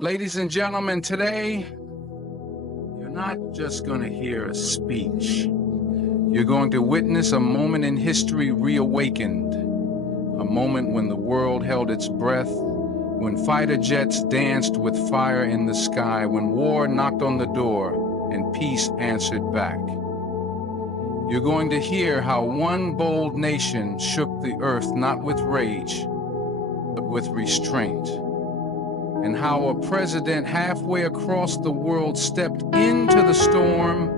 Ladies and gentlemen, today, you're not just going to hear a speech. You're going to witness a moment in history reawakened, a moment when the world held its breath, when fighter jets danced with fire in the sky, when war knocked on the door and peace answered back. You're going to hear how one bold nation shook the earth not with rage, but with restraint, and how a president halfway across the world stepped into the storm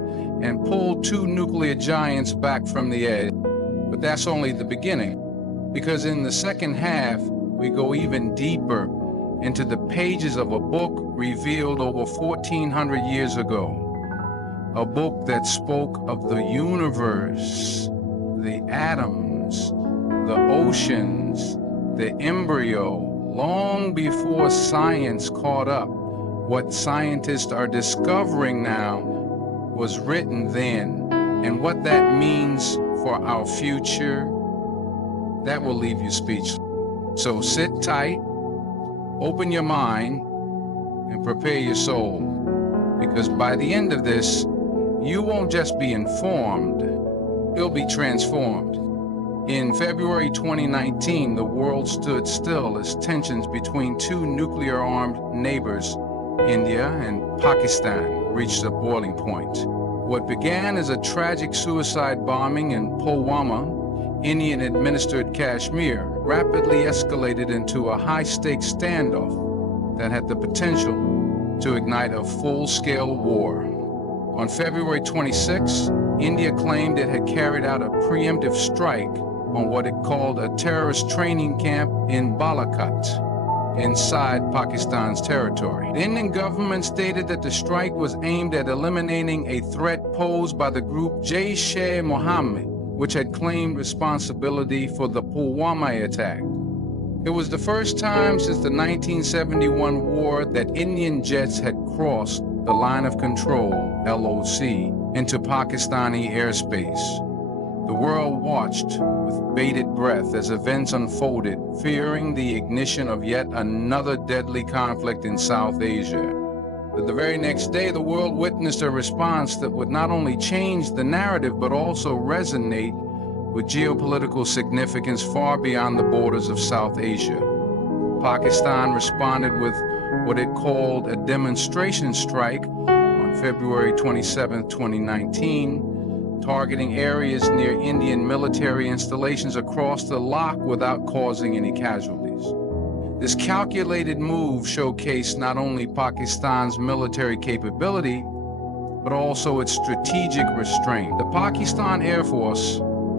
and pulled two nuclear giants back from the edge. But that's only the beginning, because in the second half, we go even deeper into the pages of a book revealed over 1,400 years ago. A book that spoke of the universe, the atoms, the oceans, the embryo, long before science caught up. What scientists are discovering now was written then, and what that means for our future, that will leave you speechless. So sit tight, open your mind, and prepare your soul, because by the end of this, you won't just be informed, you'll be transformed. In February 2019, the world stood still as tensions between two nuclear-armed neighbors, India and Pakistan, reached a boiling point. What began as a tragic suicide bombing in Pulwama, Indian-administered Kashmir, rapidly escalated into a high-stakes standoff that had the potential to ignite a full-scale war. On February 26, India claimed it had carried out a preemptive strike on what it called a terrorist training camp in Balakot, inside Pakistan's territory. The Indian government stated that the strike was aimed at eliminating a threat posed by the group Jaish-e-Mohammed, which had claimed responsibility for the Pulwama attack. It was the first time since the 1971 war that Indian jets had crossed the line of control, LOC, into Pakistani airspace. The world watched with bated breath as events unfolded, fearing the ignition of yet another deadly conflict in South Asia. But the very next day, the world witnessed a response that would not only change the narrative, but also resonate with geopolitical significance far beyond the borders of South Asia. Pakistan responded with what it called a demonstration strike on February 27, 2019, targeting areas near Indian military installations across the LOC without causing any casualties. This calculated move showcased not only Pakistan's military capability, but also its strategic restraint. The Pakistan Air Force,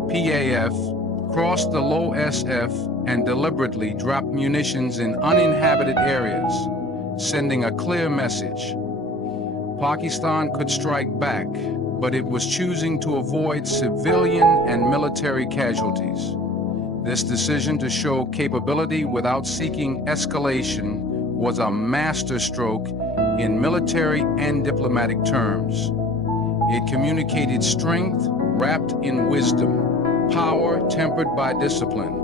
PAF, crossed the low SF and deliberately dropped munitions in uninhabited areas, sending a clear message. Pakistan could strike back, but it was choosing to avoid civilian and military casualties. This decision to show capability without seeking escalation was a masterstroke in military and diplomatic terms. It communicated strength wrapped in wisdom, power tempered by discipline.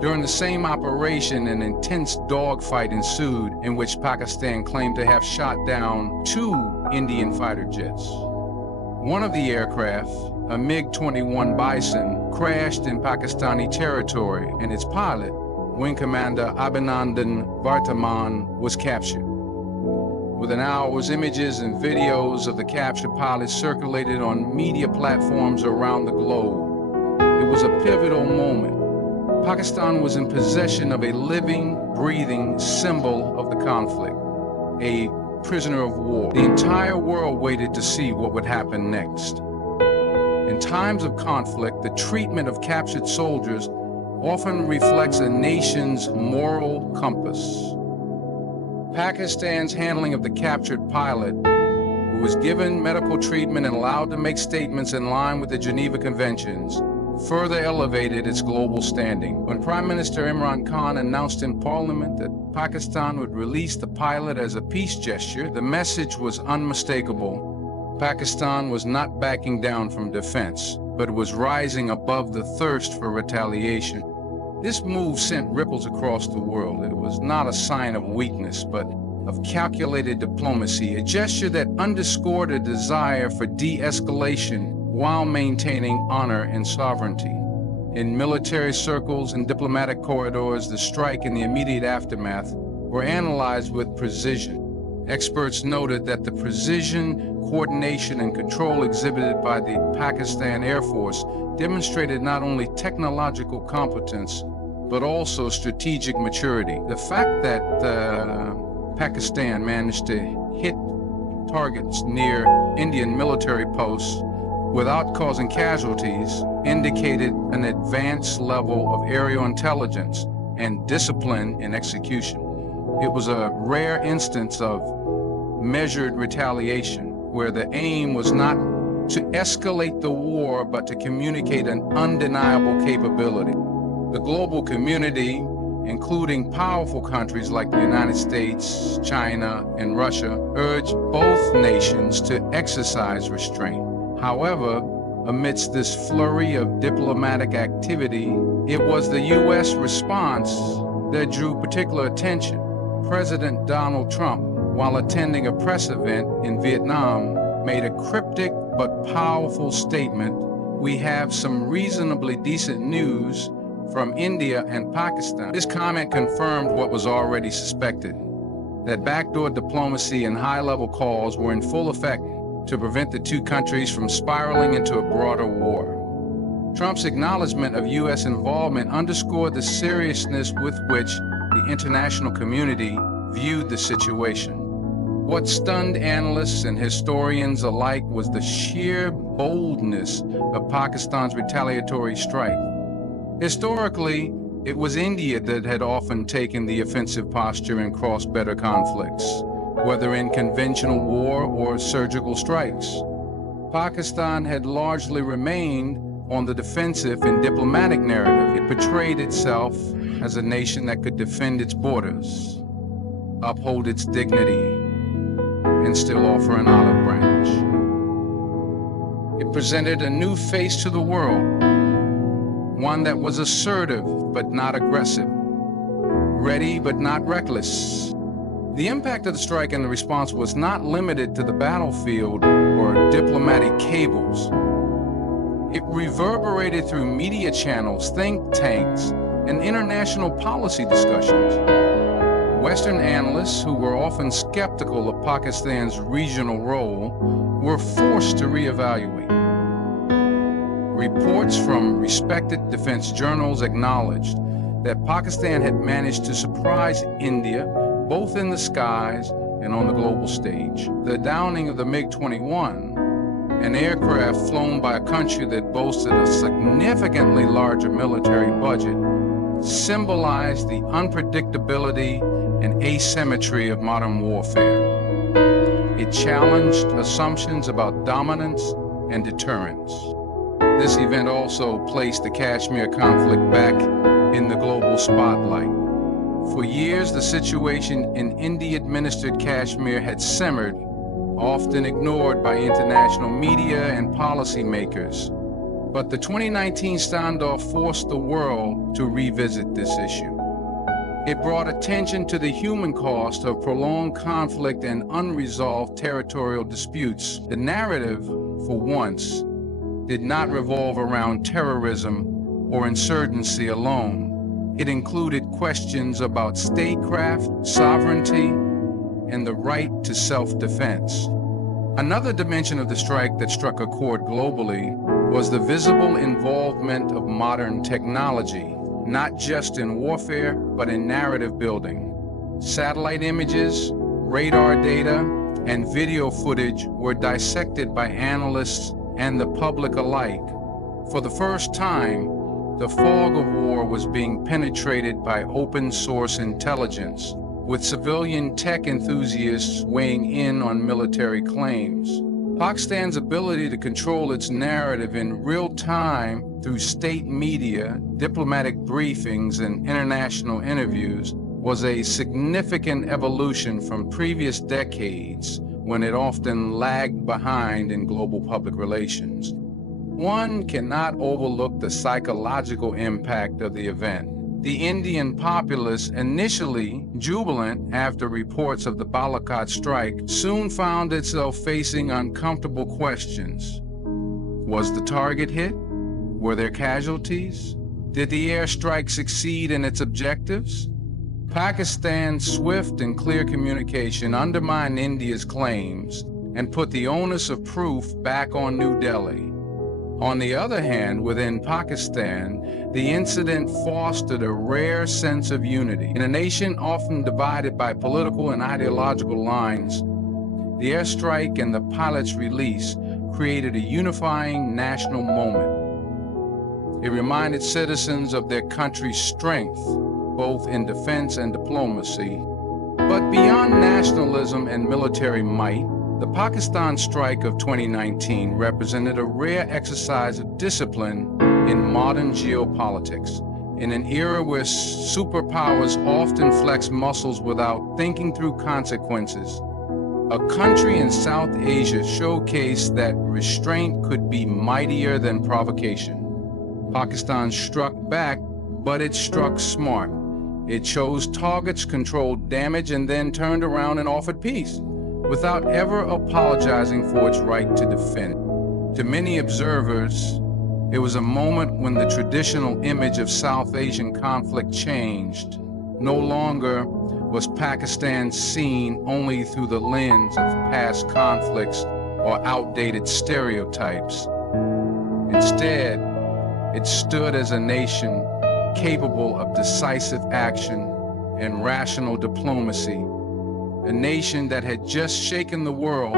During the same operation, an intense dogfight ensued in which Pakistan claimed to have shot down 2 Indian fighter jets. One of the aircraft, a MiG-21 Bison, crashed in Pakistani territory, and its pilot, Wing Commander Abhinandan Vartaman, was captured. Within hours, images and videos of the captured pilot circulated on media platforms around the globe. It was a pivotal moment. Pakistan was in possession of a living, breathing symbol of the conflict, a prisoner of war. The entire world waited to see what would happen next. In times of conflict, the treatment of captured soldiers often reflects a nation's moral compass. Pakistan's handling of the captured pilot, who was given medical treatment and allowed to make statements in line with the Geneva Conventions, further elevated its global standing. When Prime Minister Imran Khan announced in Parliament that Pakistan would release the pilot as a peace gesture, the message was unmistakable. Pakistan was not backing down from defense, but was rising above the thirst for retaliation. This move sent ripples across the world. It was not a sign of weakness, but of calculated diplomacy, a gesture that underscored a desire for de-escalation while maintaining honor and sovereignty. In military circles and diplomatic corridors, the strike and the immediate aftermath were analyzed with precision. Experts noted that the precision, coordination, and control exhibited by the Pakistan Air Force demonstrated not only technological competence, but also strategic maturity. The fact that Pakistan managed to hit targets near Indian military posts without causing casualties indicated an advanced level of aerial intelligence and discipline in execution. It was a rare instance of measured retaliation, where the aim was not to escalate the war, but to communicate an undeniable capability. The global community, including powerful countries like the United States, China, and Russia, urged both nations to exercise restraint. However, amidst this flurry of diplomatic activity, it was the U.S. response that drew particular attention. President Donald Trump, while attending a press event in Vietnam, made a cryptic but powerful statement: "We have some reasonably decent news from India and Pakistan." This comment confirmed what was already suspected, that backdoor diplomacy and high-level calls were in full effect to prevent the two countries from spiraling into a broader war. Trump's acknowledgement of U.S. involvement underscored the seriousness with which the international community viewed the situation. What stunned analysts and historians alike was the sheer boldness of Pakistan's retaliatory strike. Historically, it was India that had often taken the offensive posture in cross-border conflicts, whether in conventional war or surgical strikes. Pakistan had largely remained on the defensive in diplomatic narrative. It portrayed itself as a nation that could defend its borders, uphold its dignity, and still offer an olive branch. It presented a new face to the world, one that was assertive but not aggressive, ready but not reckless. The impact of the strike and the response was not limited to the battlefield or diplomatic cables. It reverberated through media channels, think tanks, and international policy discussions. Western analysts, who were often skeptical of Pakistan's regional role, were forced to reevaluate. Reports from respected defense journals acknowledged that Pakistan had managed to surprise India both in the skies and on the global stage. The downing of the MiG-21, an aircraft flown by a country that boasted a significantly larger military budget, symbolized the unpredictability and asymmetry of modern warfare. It challenged assumptions about dominance and deterrence. This event also placed the Kashmir conflict back in the global spotlight. For years, the situation in India-administered Kashmir had simmered, often ignored by international media and policymakers. But the 2019 standoff forced the world to revisit this issue. It brought attention to the human cost of prolonged conflict and unresolved territorial disputes. The narrative, for once, did not revolve around terrorism or insurgency alone. It included questions about statecraft, sovereignty, and the right to self-defense. Another dimension of the strike that struck a chord globally was the visible involvement of modern technology, not just in warfare, but in narrative building. Satellite images, radar data, and video footage were dissected by analysts and the public alike. For the first time, the fog of war was being penetrated by open-source intelligence, with civilian tech enthusiasts weighing in on military claims. Pakistan's ability to control its narrative in real time through state media, diplomatic briefings, and international interviews was a significant evolution from previous decades when it often lagged behind in global public relations. One cannot overlook the psychological impact of the event. The Indian populace, initially jubilant after reports of the Balakot strike, soon found itself facing uncomfortable questions. Was the target hit? Were there casualties? Did the airstrike succeed in its objectives? Pakistan's swift and clear communication undermined India's claims and put the onus of proof back on New Delhi. On the other hand, within Pakistan, the incident fostered a rare sense of unity. In a nation often divided by political and ideological lines, the airstrike and the pilot's release created a unifying national moment. It reminded citizens of their country's strength, both in defense and diplomacy. But beyond nationalism and military might, the Pakistan strike of 2019 represented a rare exercise of discipline in modern geopolitics. In an era where superpowers often flex muscles without thinking through consequences, a country in South Asia showcased that restraint could be mightier than provocation. Pakistan struck back, but it struck smart. It chose targets, controlled damage, and then turned around and offered peace, without ever apologizing for its right to defend. To many observers, it was a moment when the traditional image of South Asian conflict changed. No longer was Pakistan seen only through the lens of past conflicts or outdated stereotypes. Instead, it stood as a nation capable of decisive action and rational diplomacy. A nation that had just shaken the world,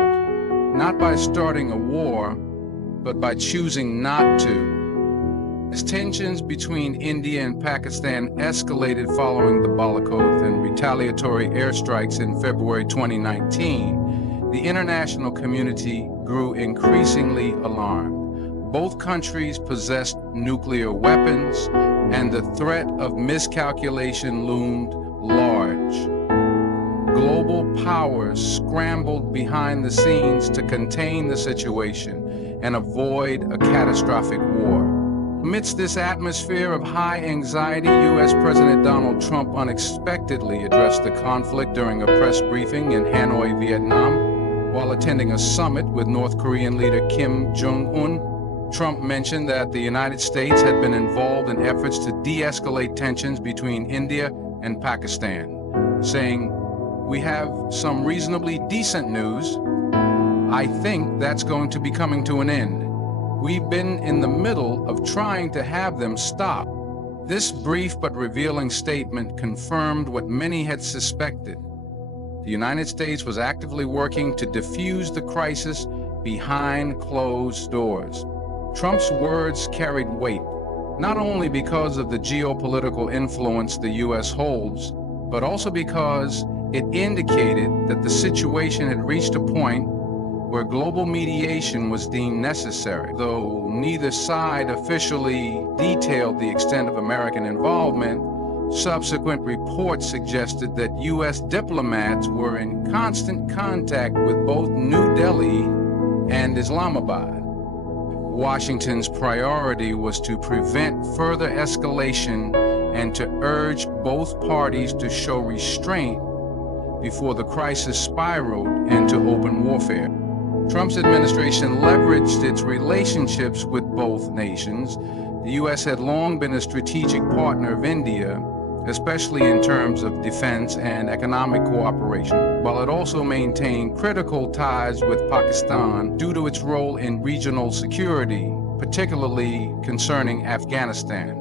not by starting a war, but by choosing not to. As tensions between India and Pakistan escalated following the Balakot and retaliatory airstrikes in February 2019, the international community grew increasingly alarmed. Both countries possessed nuclear weapons, and the threat of miscalculation loomed large. Global powers scrambled behind the scenes to contain the situation and avoid a catastrophic war. Amidst this atmosphere of high anxiety, U.S. President Donald Trump unexpectedly addressed the conflict during a press briefing in Hanoi, Vietnam. While attending a summit with North Korean leader Kim Jong-un, Trump mentioned that the United States had been involved in efforts to de-escalate tensions between India and Pakistan, saying, "We have some reasonably decent news. I think that's going to be coming to an end. We've been in the middle of trying to have them stop." This brief but revealing statement confirmed what many had suspected. The United States was actively working to defuse the crisis behind closed doors. Trump's words carried weight, not only because of the geopolitical influence the U.S. holds, but also because it indicated that the situation had reached a point where global mediation was deemed necessary. Though neither side officially detailed the extent of American involvement, subsequent reports suggested that U.S. diplomats were in constant contact with both New Delhi and Islamabad. Washington's priority was to prevent further escalation and to urge both parties to show restraint before the crisis spiraled into open warfare. Trump's administration leveraged its relationships with both nations. The U.S. had long been a strategic partner of India, especially in terms of defense and economic cooperation, while it also maintained critical ties with Pakistan due to its role in regional security, particularly concerning Afghanistan.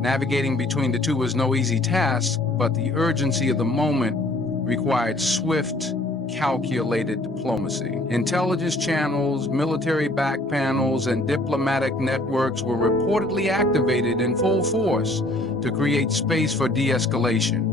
Navigating between the two was no easy task, but the urgency of the moment required swift, calculated diplomacy. Intelligence channels, military back panels, and diplomatic networks were reportedly activated in full force to create space for de-escalation.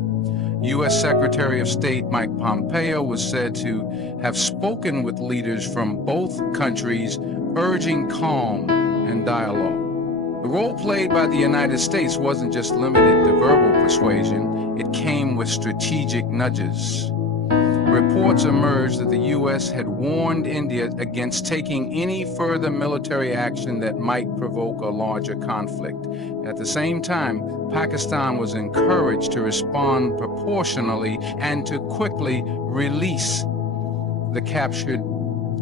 U.S. Secretary of State Mike Pompeo was said to have spoken with leaders from both countries, urging calm and dialogue. The role played by the United States wasn't just limited to verbal persuasion, it came with strategic nudges. reports emerged that the U.S. had warned India against taking any further military action that might provoke a larger conflict. At the same time, Pakistan was encouraged to respond proportionally and to quickly release the captured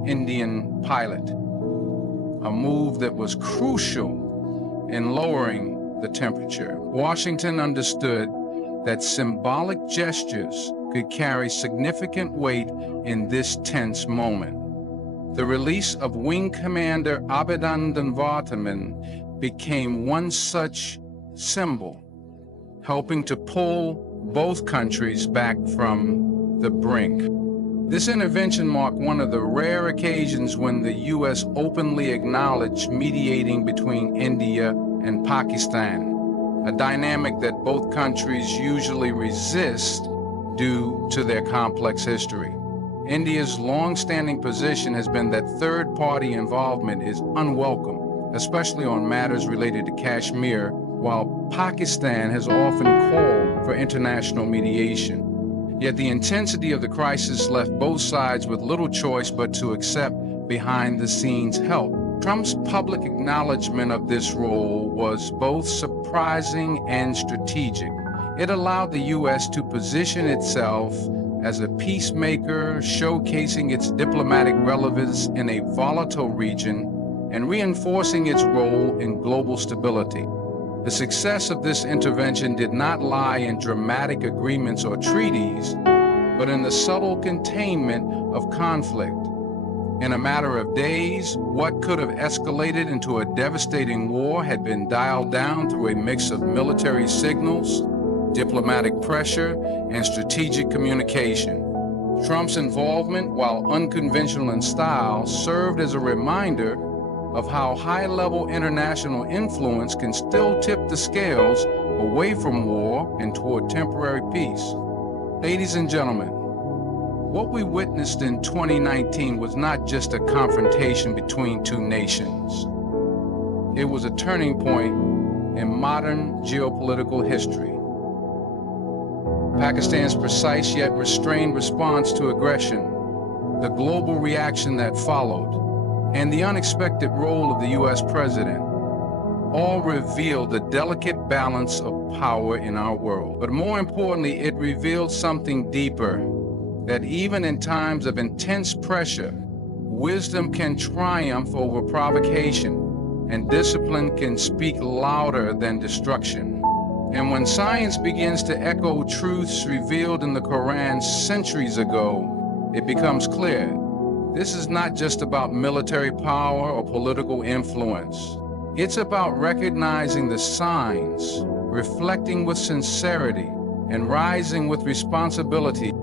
Indian pilot, a move that was crucial in lowering the temperature. Washington understood that symbolic gestures could carry significant weight in this tense moment. The release of Wing Commander Abhinandan Vartman became one such symbol, helping to pull both countries back from the brink. This intervention marked one of the rare occasions when the U.S. openly acknowledged mediating between India and Pakistan, a dynamic that both countries usually resist due to their complex history. India's long-standing position has been that third-party involvement is unwelcome, especially on matters related to Kashmir, while Pakistan has often called for international mediation. Yet the intensity of the crisis left both sides with little choice but to accept behind-the-scenes help. Trump's public acknowledgement of this role was both surprising and strategic. It allowed the U.S. to position itself as a peacemaker, showcasing its diplomatic relevance in a volatile region and reinforcing its role in global stability. The success of this intervention did not lie in dramatic agreements or treaties, but in the subtle containment of conflict. In a matter of days, what could have escalated into a devastating war had been dialed down through a mix of military signals, diplomatic pressure, and strategic communication. Trump's involvement, while unconventional in style, served as a reminder of how high-level international influence can still tip the scales away from war and toward temporary peace. Ladies and gentlemen, what we witnessed in 2019 was not just a confrontation between two nations. It was a turning point in modern geopolitical history. Pakistan's precise yet restrained response to aggression, the global reaction that followed, and the unexpected role of the U.S. president all revealed the delicate balance of power in our world. But more importantly, it revealed something deeper, that even in times of intense pressure, wisdom can triumph over provocation, and discipline can speak louder than destruction. And when science begins to echo truths revealed in the Quran centuries ago, it becomes clear this is not just about military power or political influence. It's about recognizing the signs, reflecting with sincerity, and rising with responsibility.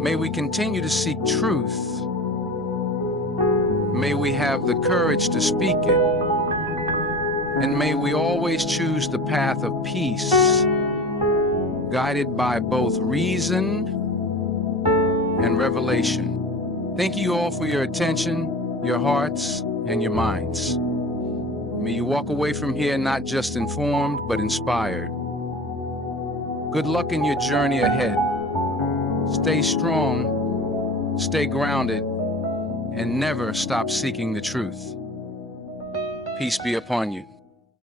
May we continue to seek truth. May we have the courage to speak it. And may we always choose the path of peace, guided by both reason and revelation. Thank you all for your attention, your hearts, and your minds. May you walk away from here not just informed, but inspired. Good luck in your journey ahead. Stay strong, stay grounded, and never stop seeking the truth. Peace be upon you.